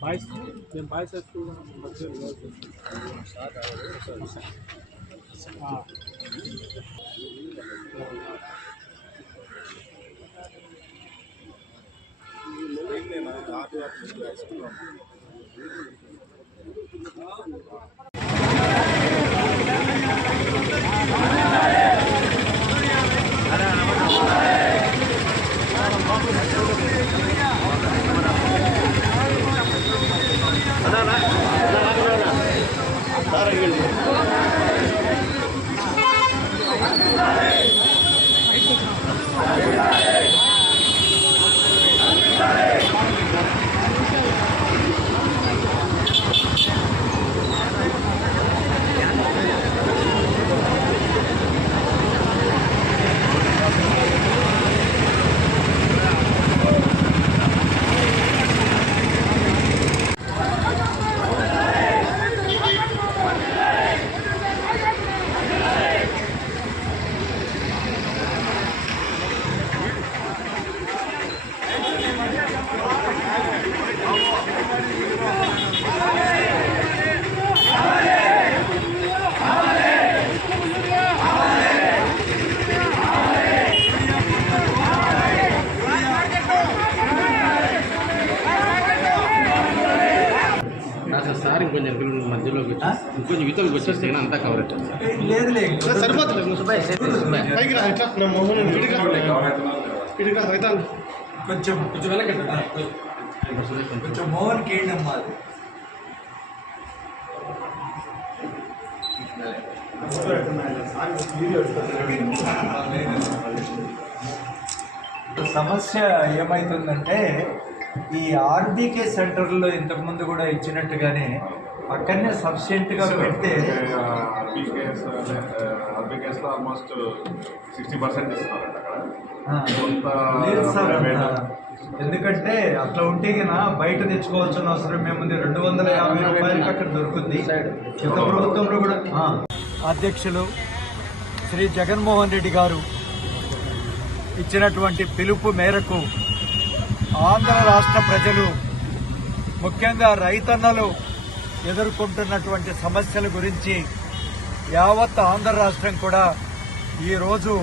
Mais tem mais é tudo material. Ah. Sir ఇంకొంచెం పిల్లలు మధ్యలోకి వచ్చి ఇంకొంచెం ఇతరులకు వచ్చేస్తే అంత అంతా కవర్ అవుతుంది లేదులే పైకి రా ఇట్లా నా మొహం కొంచెం కొంచెం కొంచెం అమ్మా అది సమస్య ఏమైతుందంటే ఈ ఆర్బీకే సెంటర్లో ఇంతకుముందు కూడా ఇచ్చినట్టుగానే అక్కడనే సఫిషియెంట్గా పెడితే ఆర్బీకేఎస్ ఆర్బీకేఎస్లో ఆల్మోస్ట్ సిక్స్టీ పర్సెంట్ ఇస్తున్నారు ఎందుకంటే అట్లా ఉంటే గిన బయట తెచ్చుకోవాల్సిన అవసరం ఏముంది? రెండు వందల యాభై రూపాయలకి అక్కడ దొరుకుతుంది. గత ప్రభుత్వంలో కూడా. అధ్యక్షులు శ్రీ జగన్మోహన్ రెడ్డి గారు ఇచ్చినటువంటి పిలుపు మేరకు ఆంధ్ర రాష్ట్ర ప్రజలు ముఖ్యంగా రైతన్నలు ఎదుర్కొంటున్నటువంటి సమస్యల గురించి యావత్ ఆంధ్ర రాష్ట్రం కూడా ఈరోజు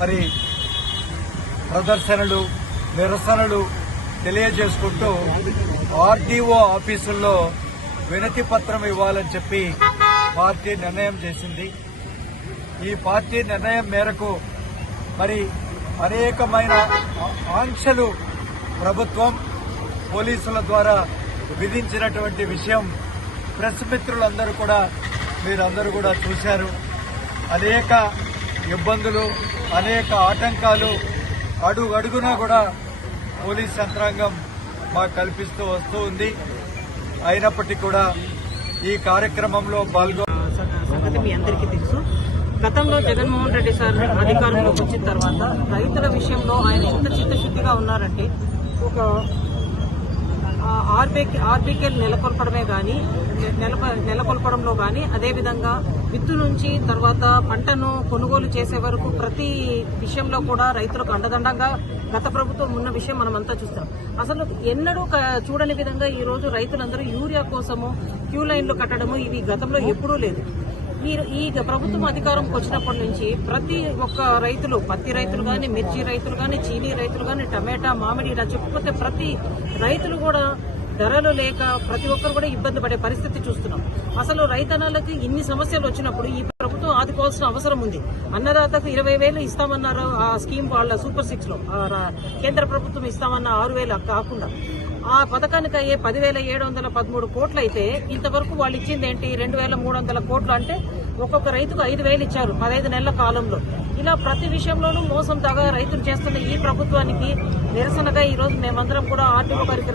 మరి ప్రదర్శనలు నిరసనలు తెలియజేసుకుంటూ ఆర్డీఓ ఆఫీసుల్లో వినతి పత్రం ఇవ్వాలని చెప్పి పార్టీ నిర్ణయం చేసింది. ఈ పార్టీ నిర్ణయం మేరకు మరి అనేకమైన ఆంక్షలు ప్రభుత్వం పోలీసుల ద్వారా విధించినటువంటి విషయం ప్రెస్ మిత్రులందరూ కూడా మీరందరూ కూడా చూశారు. అనేక ఇబ్బందులు అనేక ఆటంకాలు అడుగు అడుగునా కూడా పోలీస్ యంత్రాంగం మాకు కల్పిస్తూ వస్తూ ఉంది. అయినప్పటికీ కూడా ఈ కార్యక్రమంలో పాల్గొ సంగతి మీ అందరికీ తెలుసు. గతంలో జగన్మోహన్ రెడ్డి సార్ అధికారంలోకి వచ్చిన తర్వాత రైతుల విషయంలో ఆయన ఎంత చిత్తశుద్ధిగా ఉన్నారంటే ఒక ఆర్బీకే ఆర్బీకేలు నెలకొల్పడమే కానీ నెలకొ నెలకొల్పడంలో కానీ అదేవిధంగా విత్తు నుంచి తర్వాత పంటను కొనుగోలు చేసే వరకు ప్రతి విషయంలో కూడా రైతులకు అండదండంగా గత ప్రభుత్వం ఉన్న విషయం మనమంతా చూస్తాం. అసలు ఎన్నడూ క- చూడని విధంగా ఈరోజు రైతులందరూ యూరియా కోసము క్యూ లైన్లు కట్టడము ఇవి గతంలో ఎప్పుడూ లేదు. మీరు ఈ ప్రభుత్వం అధికారంకి వచ్చినప్పటి నుంచి ప్రతి ఒక్క రైతులు పత్తి రైతులు కానీ మిర్చి రైతులు కానీ చీనీ రైతులు కానీ టమాటా మామిడి ఇలా చెప్పుకుంటే ప్రతి రైతులు కూడా ధరలు లేక ప్రతి ఒక్కరు కూడా ఇబ్బంది పడే పరిస్థితి చూస్తున్నాం. అసలు రైతన్నలకి ఇన్ని సమస్యలు వచ్చినప్పుడు ఈ ప్రభుత్వం ఆదుకోవాల్సిన అవసరం ఉంది. అన్నదాతకు ఇరవై వేలు ఇస్తామన్నారు ఆ స్కీమ్ వాళ్ళ సూపర్ సిక్స్లో కేంద్ర ప్రభుత్వం ఇస్తామన్న ఆరు వేలు కాకుండా. ఆ పథకానికి అయ్యే పదివేల ఏడు వందల పదమూడు కోట్లు అయితే ఇంతవరకు వాళ్ళు ఇచ్చింది ఏంటి రెండు వేల మూడు వందల కోట్లు అంటే ఒక్కొక్క రైతుకు ఐదు వేలు ఇచ్చారు పదహైదు నెలల కాలంలో. ఇలా ప్రతి విషయంలోనూ మోసం తగ రైతులు చేస్తున్న ఈ ప్రభుత్వానికి నిరసనగా ఈ రోజు మేమందరం కూడా ఆర్టీఓ గారికి